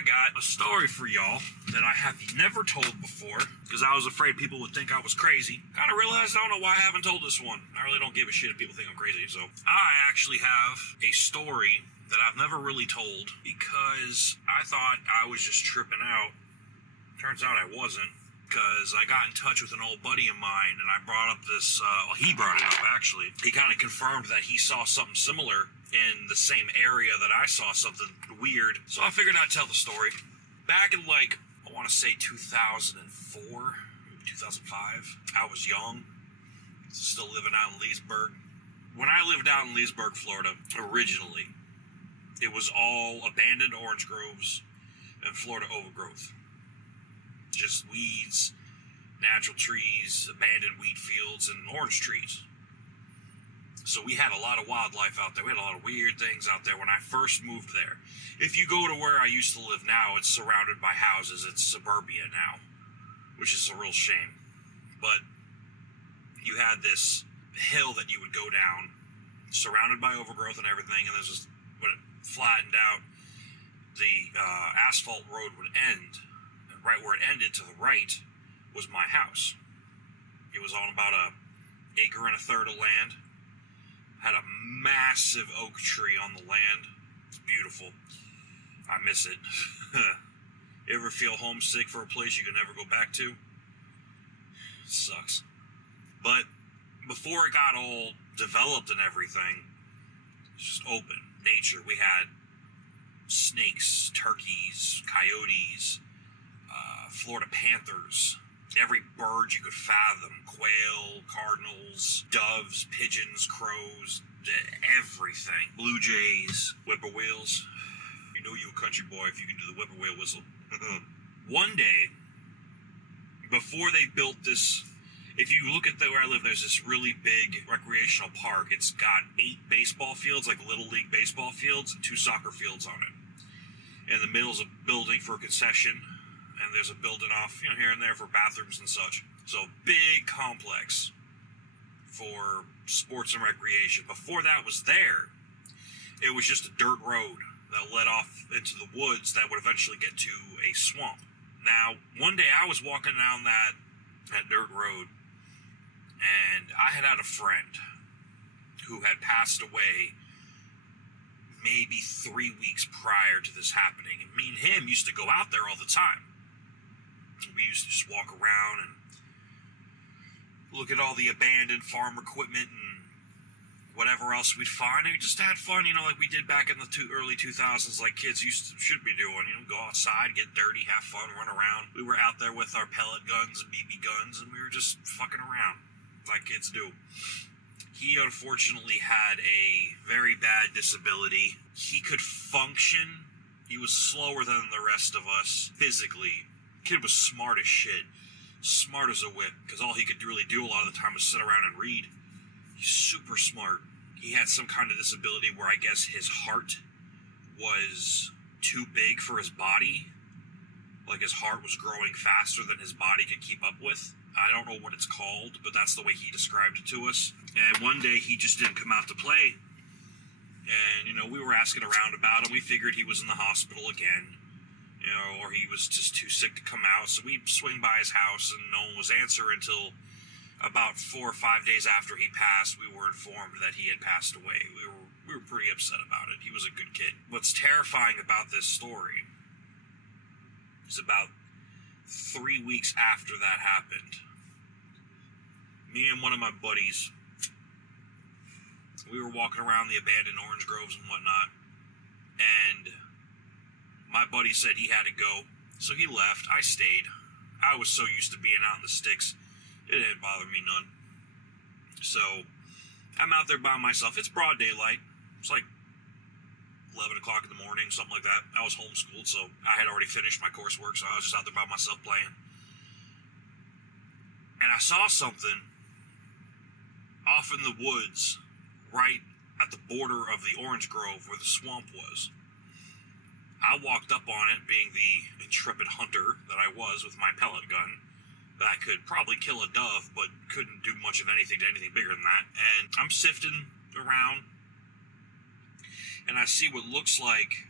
I got a story for y'all that I have never told before because I was afraid people would think I was crazy. Kind of realized I don't know why I haven't told this one. I really don't give a shit if people think I'm crazy. So I actually have a story that I've never really told because I thought I was just tripping out. Turns out I wasn't, because I got in touch with an old buddy of mine and I brought up this, he brought it up actually. He kind of confirmed that he saw something similar in the same area that I saw something weird. So I figured I'd tell the story. Back in I want to say 2004, maybe 2005, I was young, still living out in Leesburg. When I lived out in Leesburg, Florida, originally, it was all abandoned orange groves and Florida overgrowth. Just weeds, natural trees, abandoned wheat fields, and orange trees. So we had a lot of wildlife out there. We had a lot of weird things out there when I first moved there. If you go to where I used to live now, it's surrounded by houses. It's suburbia now, which is a real shame. But you had this hill that you would go down, surrounded by overgrowth and everything, and there's just, when it flattened out, the asphalt road would end. And right where it ended to the right was my house. It was on about an acre and a third of land. Had a massive oak tree on the land. It's beautiful. I miss it. You ever feel homesick for a place you can never go back to? It sucks. But before it got all developed and everything, it was just open. Nature. We had snakes, turkeys, coyotes, Florida panthers, every bird you could fathom, quail, cardinals, doves, pigeons, crows, everything. Blue jays, whippoorwills. You know you a country boy if you can do the whippoorwill whistle. One day, before they built this, if you look at where I live, there's this really big recreational park. It's got 8 baseball fields, like Little League baseball fields, and 2 soccer fields on it. In the middle is a building for a concession, and there's a building off, here and there for bathrooms and such. So, big complex for sports and recreation. Before that was there, it was just a dirt road that led off into the woods that would eventually get to a swamp. Now, one day I was walking down that dirt road, and I had a friend who had passed away maybe 3 weeks prior to this happening. And me and him used to go out there all the time. We used to just walk around and look at all the abandoned farm equipment and whatever else we'd find. And we just had fun, like we did back in the early 2000s, like kids should be doing. Go outside, get dirty, have fun, run around. We were out there with our pellet guns and BB guns, and we were just fucking around like kids do. He unfortunately had a very bad disability. He could function. He was slower than the rest of us physically. Kid was smart as shit. Smart as a whip, because all he could really do a lot of the time was sit around and read. He's super smart. He had some kind of disability where I guess his heart was too big for his body. Like his heart was growing faster than his body could keep up with. I don't know what it's called, but that's the way he described it to us. And one day he just didn't come out to play. And, we were asking around about him. We figured he was in the hospital again. Or he was just too sick to come out. So we swing by his house and no one was answering until about 4 or 5 days after he passed. We were informed that he had passed away. We were pretty upset about it. He was a good kid. What's terrifying about this story is about 3 weeks after that happened, me and one of my buddies, we were walking around the abandoned orange groves and whatnot, and my buddy said he had to go, so he left. I stayed. I was so used to being out in the sticks, it didn't bother me none. So, I'm out there by myself. It's broad daylight. It's like 11 o'clock in the morning, something like that. I was homeschooled, so I had already finished my coursework, so I was just out there by myself playing. And I saw something off in the woods, right at the border of the orange grove where the swamp was. I walked up on it, being the intrepid hunter that I was with my pellet gun, that I could probably kill a dove, but couldn't do much of anything bigger than that. And I'm sifting around, and I see what looks like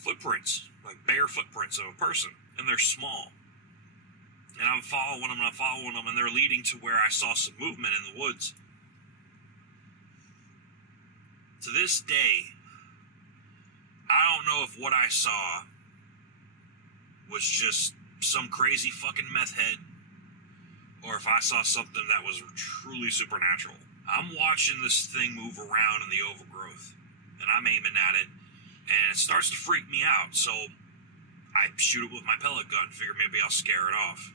footprints, like bare footprints of a person, and they're small. And I'm following them, and they're leading to where I saw some movement in the woods. To this day, I don't know if what I saw was just some crazy fucking meth head, or if I saw something that was truly supernatural. I'm watching this thing move around in the overgrowth, and I'm aiming at it, and it starts to freak me out, so I shoot it with my pellet gun, figure maybe I'll scare it off.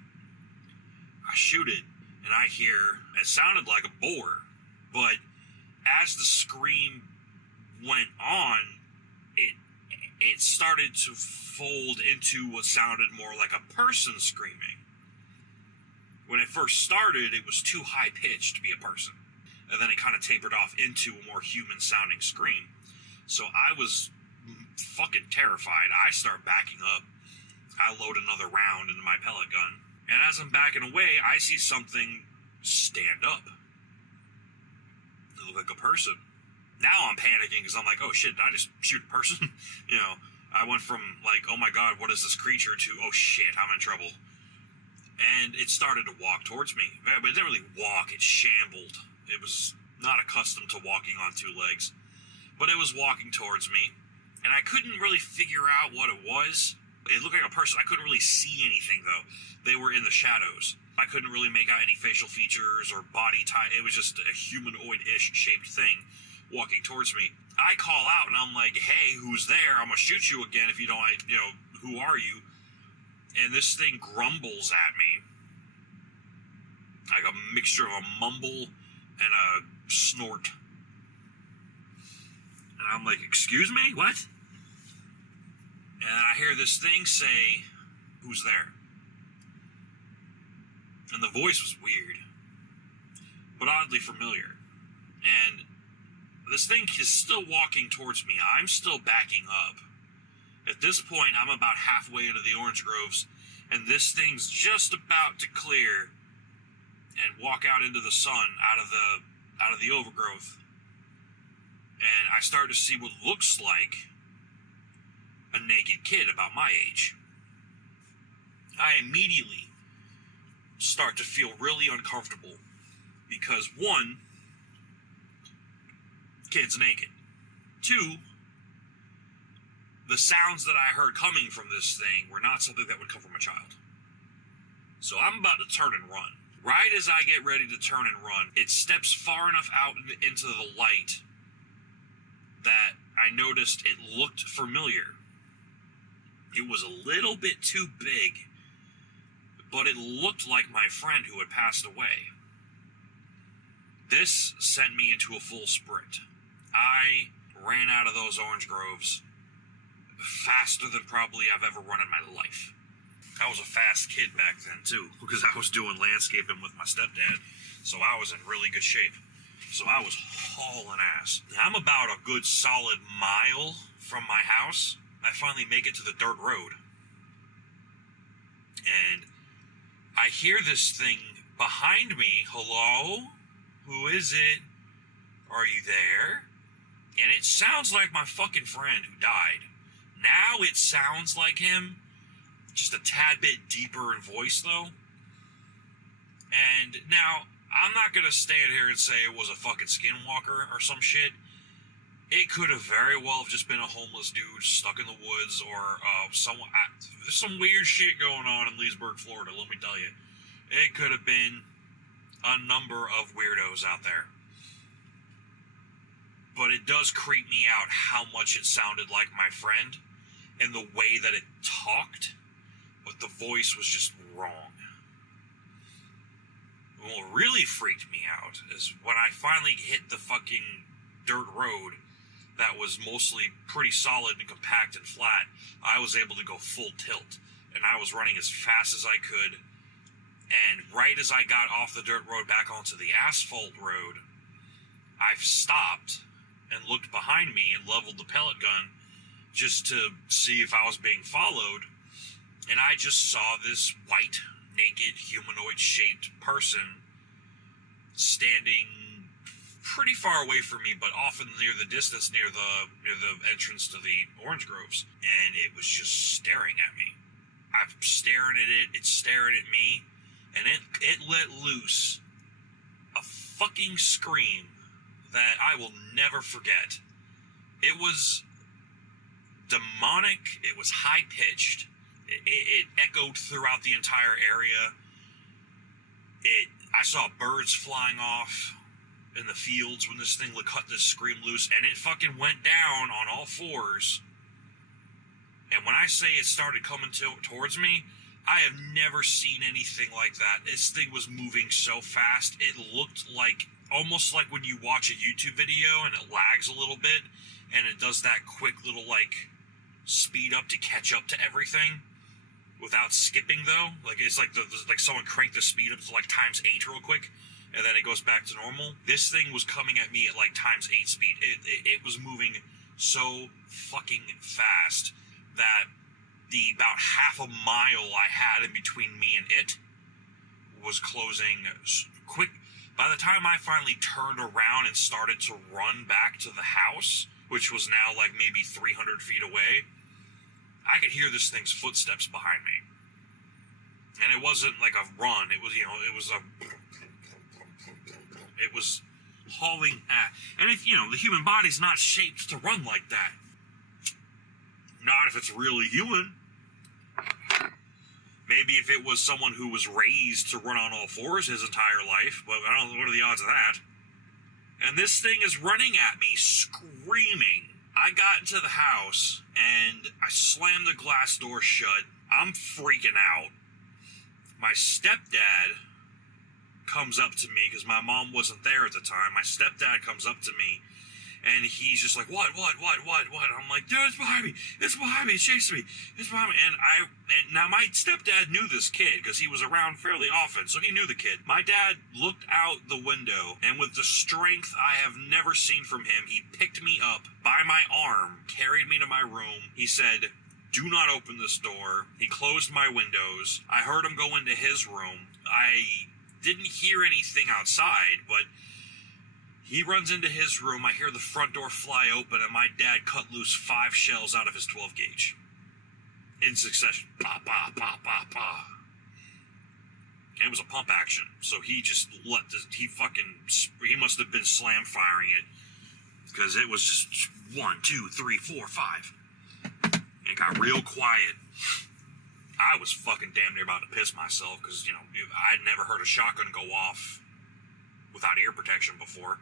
I shoot it, and I hear, it sounded like a boar, but as the scream went on, it started to fold into what sounded more like a person screaming. When it first started, it was too high-pitched to be a person, and then it kind of tapered off into a more human-sounding scream. So I was fucking terrified. I start backing up. I load another round into my pellet gun. And as I'm backing away, I see something stand up. It looked like a person. Now I'm panicking because I'm like, oh shit, did I just shoot a person? You know, I went from like, oh my god, what is this creature, to, oh shit, I'm in trouble. And it started to walk towards me. But it didn't really walk, it shambled. It was not accustomed to walking on two legs. But it was walking towards me. And I couldn't really figure out what it was. It looked like a person. I couldn't really see anything, though. They were in the shadows. I couldn't really make out any facial features or body type. It was just a humanoid-ish shaped thing walking towards me. I call out, and I'm like, hey, who's there? I'm going to shoot you again if you don't, who are you? And this thing grumbles at me. Like a mixture of a mumble and a snort. And I'm like, excuse me? What? And I hear this thing say, who's there? And the voice was weird, but oddly familiar. And this thing is still walking towards me. I'm still backing up. At this point, I'm about halfway into the orange groves, and this thing's just about to clear and walk out into the sun, out of the overgrowth. And I start to see what looks like a naked kid about my age. I immediately start to feel really uncomfortable because, one, kid's naked. Two, the sounds that I heard coming from this thing were not something that would come from a child. So I'm about to turn and run. Right as I get ready to turn and run, it steps far enough out into the light that I noticed it looked familiar. It was a little bit too big, but it looked like my friend who had passed away. This sent me into a full sprint. I ran out of those orange groves faster than probably I've ever run in my life. I was a fast kid back then, too, because I was doing landscaping with my stepdad, so I was in really good shape. So I was hauling ass. I'm about a good solid mile from my house. I finally make it to the dirt road. And I hear this thing behind me. Hello? Who is it? Are you there? And it sounds like my fucking friend who died. Now it sounds like him, just a tad bit deeper in voice, though. And now, I'm not going to stand here and say it was a fucking skinwalker or some shit. It could have very well have just been a homeless dude stuck in the woods, or someone. There's some weird shit going on in Leburg, Florida, let me tell you. It could have been a number of weirdos out there. But it does creep me out how much it sounded like my friend and the way that it talked, but the voice was just wrong. What really freaked me out is when I finally hit the fucking dirt road that was mostly pretty solid and compact and flat. I was able to go full tilt, and I was running as fast as I could. And right as I got off the dirt road back onto the asphalt road, I stopped and looked behind me and leveled the pellet gun just to see if I was being followed. And I just saw this white, naked, humanoid-shaped person standing pretty far away from me, but often near the distance, near the entrance to the orange groves, and it was just staring at me. I'm staring at it, it's staring at me, and it let loose a fucking scream that I will never forget. It was demonic, it was high-pitched, it echoed throughout the entire area. I saw birds flying off in the fields when this thing cut this scream loose, and it fucking went down on all fours. And when I say it started coming towards me, I have never seen anything like that. This thing was moving so fast, it looked like, almost like when you watch a YouTube video and it lags a little bit, and it does that quick little, like, speed up to catch up to everything, without skipping, though. Like, it's like like someone cranked the speed up to, like, ×8 real quick, and then it goes back to normal. This thing was coming at me at, like, ×8 speed. It was moving so fucking fast that the about half a mile I had in between me and it was closing quick. By the time I finally turned around and started to run back to the house, which was now like maybe 300 feet away, I could hear this thing's footsteps behind me. And it wasn't like a run, it was, it was hauling at, and if, the human body's not shaped to run like that. Not if it's really human. Maybe if it was someone who was raised to run on all fours his entire life, but I don't know, what are the odds of that? And this thing is running at me, screaming. I got into the house, and I slammed the glass door shut. I'm freaking out. My stepdad comes up to me, because my mom wasn't there at the time. My stepdad comes up to me, and he's just like, what? I'm like, dude, it's behind me, it's chasing me, it's behind me. And now my stepdad knew this kid, because he was around fairly often, so he knew the kid. My dad looked out the window, and with the strength I have never seen from him, he picked me up by my arm, carried me to my room. He said, do not open this door. He closed my windows. I heard him go into his room. I didn't hear anything outside, but he runs into his room. I hear the front door fly open, and my dad cut loose 5 shells out of his 12 gauge in succession. Pa, pa, pa, pa, pa. And it was a pump action, so he just he must have been slam firing it, because it was just 1, 2, 3, 4, 5. It got real quiet. I was fucking damn near about to piss myself, because, I'd never heard a shotgun go off without ear protection before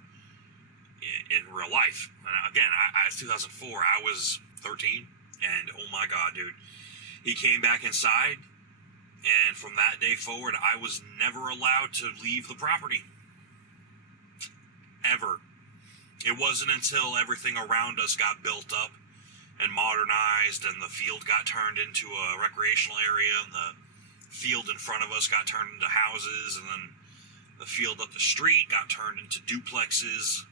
in real life. And again, I 2004, I was 13, and oh my god, dude. He came back inside, and from that day forward, I was never allowed to leave the property. Ever. It wasn't until everything around us got built up and modernized, and the field got turned into a recreational area, and the field in front of us got turned into houses, and then the field up the street got turned into duplexes.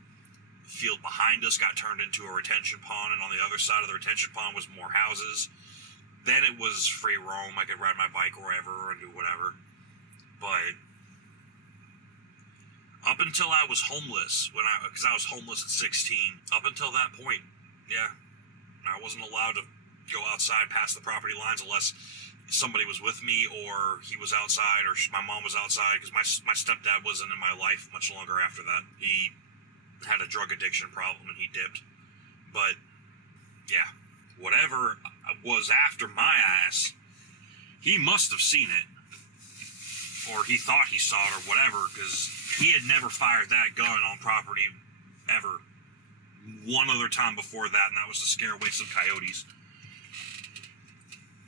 The field behind us got turned into a retention pond, and on the other side of the retention pond was more houses. Then it was free roam. I could ride my bike wherever and do whatever. But up until I was homeless, because I was homeless at 16, up until that point, yeah, I wasn't allowed to go outside past the property lines unless somebody was with me, or he was outside, or my mom was outside, because my stepdad wasn't in my life much longer after that. He had a drug addiction problem, and he dipped. But, yeah, whatever was after my ass, he must have seen it, or he thought he saw it, or whatever, because he had never fired that gun on property, ever. One other time before that, and that was to scare away some coyotes.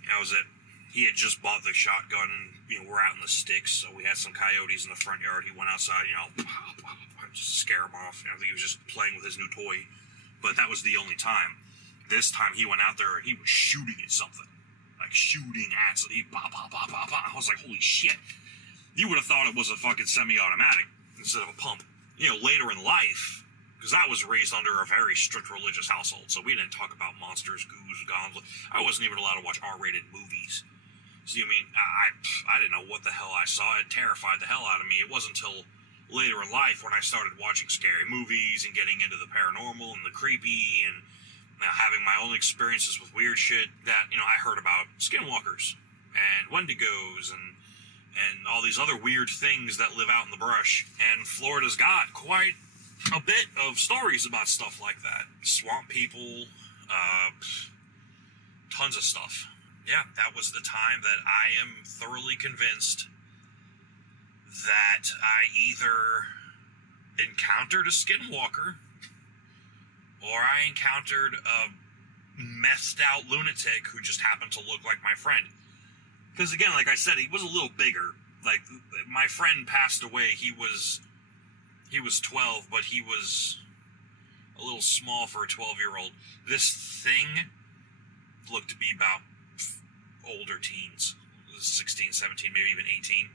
That was it. He had just bought the shotgun, and, we're out in the sticks, so we had some coyotes in the front yard. He went outside, just to scare them off. I think he was just playing with his new toy. But that was the only time. This time, he went out there, and he was shooting at something. Like, shooting at something. I was like, holy shit. You would have thought it was a fucking semi-automatic instead of a pump. Later in life, because I was raised under a very strict religious household, so we didn't talk about monsters, goos, goblins. I wasn't even allowed to watch R-rated movies. So, I didn't know what the hell I saw. It terrified the hell out of me. It wasn't until later in life when I started watching scary movies and getting into the paranormal and the creepy and having my own experiences with weird shit that, I heard about skinwalkers and wendigos and all these other weird things that live out in the brush. And Florida's got quite a bit of stories about stuff like that. Swamp people, tons of stuff. Yeah, that was the time that I am thoroughly convinced that I either encountered a skinwalker or I encountered a methed out lunatic who just happened to look like my friend. Because again, like I said, he was a little bigger. Like, my friend passed away. He was 12, but he was a little small for a 12-year-old. This thing looked to be about older teens. 16, 17, maybe even 18.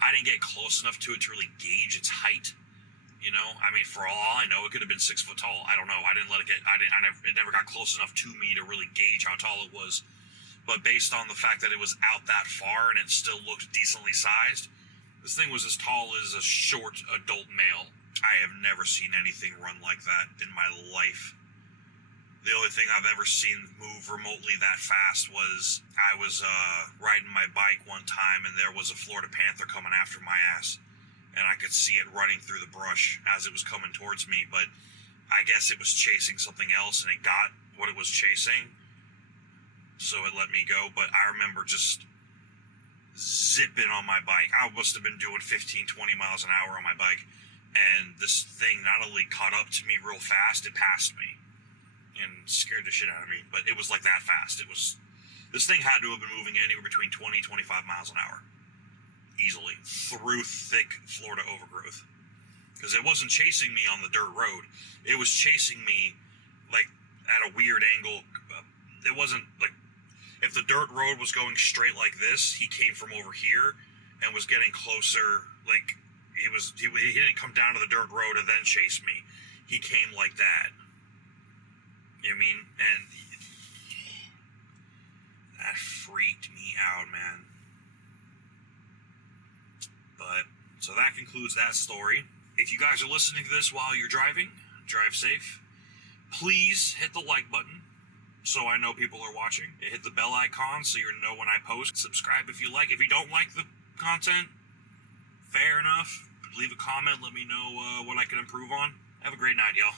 I didn't get close enough to it to really gauge its height. For all I know, it could have been 6 foot tall. I don't know. I didn't let it get. It never got close enough to me to really gauge how tall it was. But based on the fact that it was out that far and it still looked decently sized, this thing was as tall as a short adult male. I have never seen anything run like that in my life. The only thing I've ever seen move remotely that fast was I was riding my bike one time and there was a Florida panther coming after my ass. And I could see it running through the brush as it was coming towards me, but I guess it was chasing something else and it got what it was chasing. So it let me go, but I remember just zipping on my bike. I must have been doing 15, 20 miles an hour on my bike, and this thing not only caught up to me real fast, it passed me and scared the shit out of me, but it was like that fast. This thing had to have been moving anywhere between 20, 25 miles an hour, easily, through thick Florida overgrowth, because it wasn't chasing me on the dirt road. It was chasing me, like, at a weird angle. It wasn't, like, if the dirt road was going straight like this, he came from over here and was getting closer. Like, he didn't come down to the dirt road and then chase me. He came like that. You know what I mean? And that freaked me out, man. But, so that concludes that story. If you guys are listening to this while you're driving, drive safe. Please hit the like button so I know people are watching. Hit the bell icon so you know when I post. Subscribe if you like. If you don't like the content, fair enough. Leave a comment. Let me know what I can improve on. Have a great night, y'all.